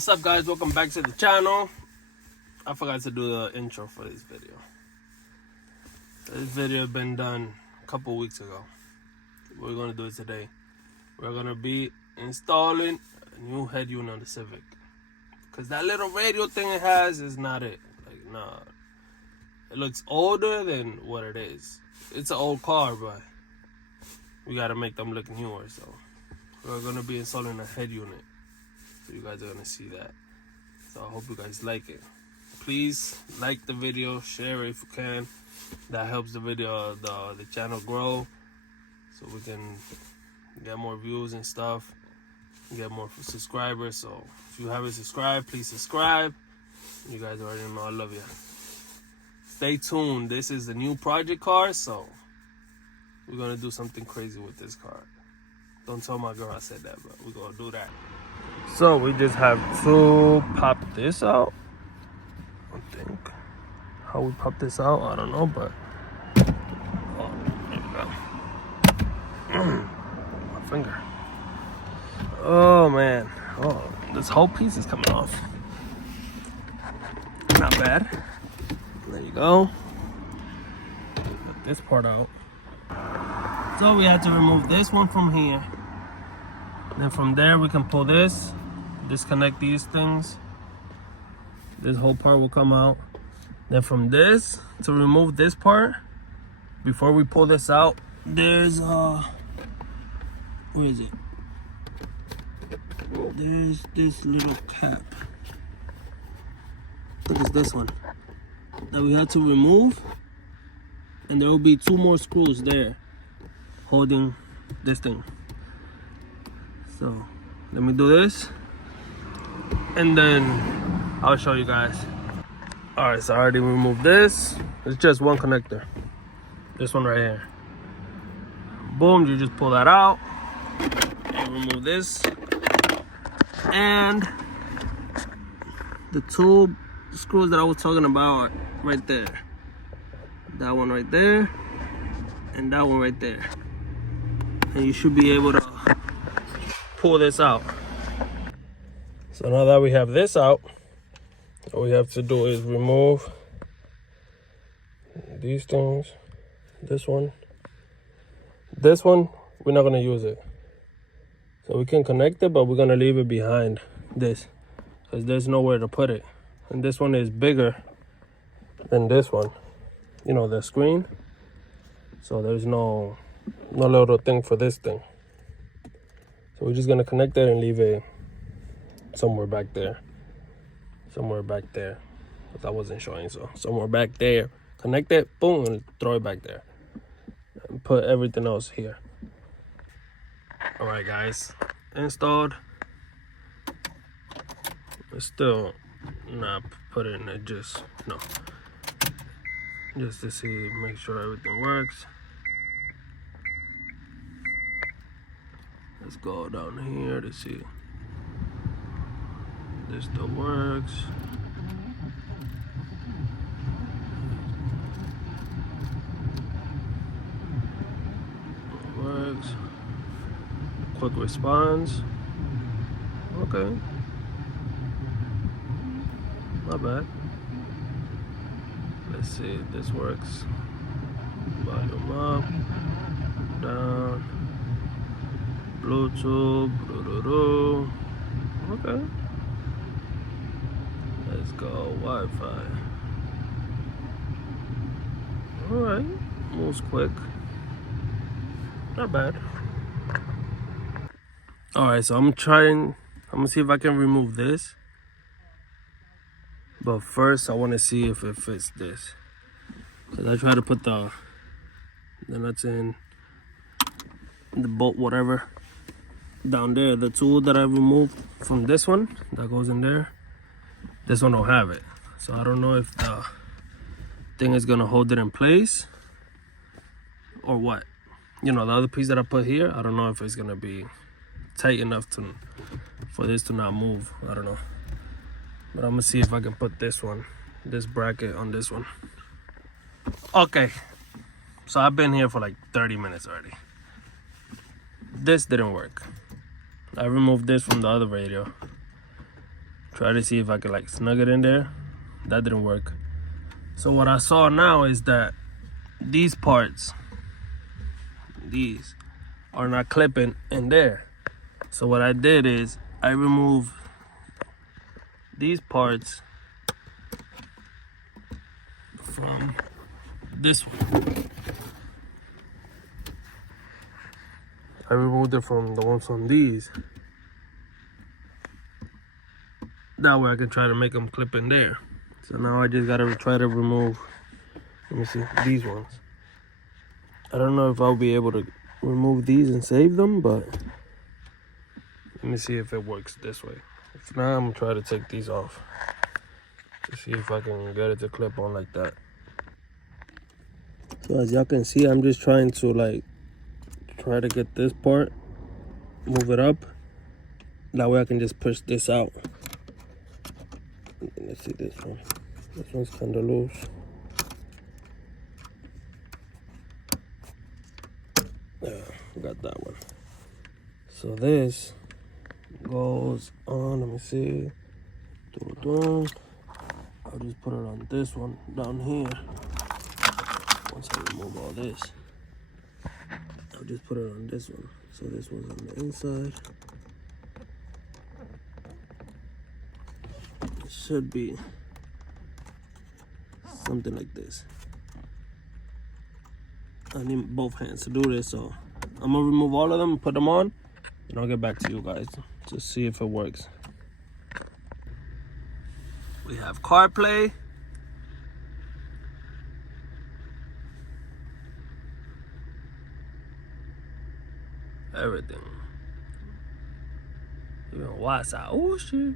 What's up, guys? Welcome back to the channel. I forgot to do the intro for this video. This video had been done a couple weeks ago. We're gonna do it today. We're gonna be installing a new head unit on the Civic, because that little radio thing it has is not it. Like, nah, it looks older than what it is. It's an old car, but we gotta make them look newer. So we're gonna be installing a head unit. So you guys are gonna see that. So I hope you guys like it. Please like the video, share it if you can. That helps the video, the channel grow, so we can get more views and stuff, get more subscribers. So if you haven't subscribed, please subscribe. You guys already know I love you. Stay tuned. This is a new project car, so we're gonna do something crazy with this car. Don't tell my girl I said that, but we're gonna do that. So we just have to pop this out. I think how we pop this out, I don't know, but oh, there we go. My finger. Oh man. Oh, this whole piece is coming off. Not bad. There you go. Got this part out. So we had to remove this one from here. Then from there we can pull this, disconnect these things. This whole part will come out. Then from this, to remove this part, before we pull this out, there's where is it? There's this little cap. I think it's this one that we had to remove, and there will be 2 more screws there holding this thing. So let me do this, and then I'll show you guys. All right, so I already removed this. It's just one connector, this one right here. Boom, you just pull that out and remove this, and the 2 screws that I was talking about right there. That one right there and that one right there, and you should be able to pull this out. So now that we have this out, all we have to do is remove these things. This one we're not going to use it, so we can connect it, but we're going to leave it behind this because there's nowhere to put it. And this one is bigger than this one, you know, the screen, so there's no little thing for this thing. So we're just gonna connect it and leave it somewhere back there. Somewhere back there. Because I wasn't showing, so somewhere back there. Connect it, boom, and throw it back there. And put everything else here. Alright guys, installed. It's still not put in it, just to see, make sure everything works. Let's go down here to see this still works. It works. Quick response. Okay. Not bad. Let's see if this works. Volume up, down. Bluetooth, okay. Let's go Wi-Fi. Alright, moves quick. Not bad. Alright, so I'm gonna see if I can remove this. But first I wanna see if it fits this. Cause I try to put the nuts in, the bolt, whatever, down there. The tool that I removed from this one that goes in there, this one don't have it, so I don't know if the thing is gonna hold it in place or what. You know, the other piece that I put here, I don't know if it's gonna be tight enough for this to not move. I don't know, but I'm gonna see if I can put this bracket on this one. Okay, so I've been here for like 30 minutes already. This didn't work. I removed this from the other radio. Try to see if I could like snug it in there. That didn't work. So what I saw now is that these parts, these are not clipping in there. So what I did is I removed these parts from this one. I removed it from the ones on these. That way I can try to make them clip in there. So now I just gotta try to remove, let me see, these ones. I don't know if I'll be able to remove these and save them, but let me see if it works this way. If not, I'm gonna try to take these off to see if I can get it to clip on like that. So as y'all can see, I'm just trying to like try to get this part, move it up. That way I can just push this out. Let's see this one. This one's kind of loose. Yeah, got that one. So this goes on, let me see. I'll just put it on this one down here. Once I remove all this, I'll just put it on this one. So this one's on the inside. It should be something like this. I need both hands to do this, so I'm gonna remove all of them, put them on, and I'll get back to you guys to see if it works. We have CarPlay. Everything. Even WhatsApp. Oh shit.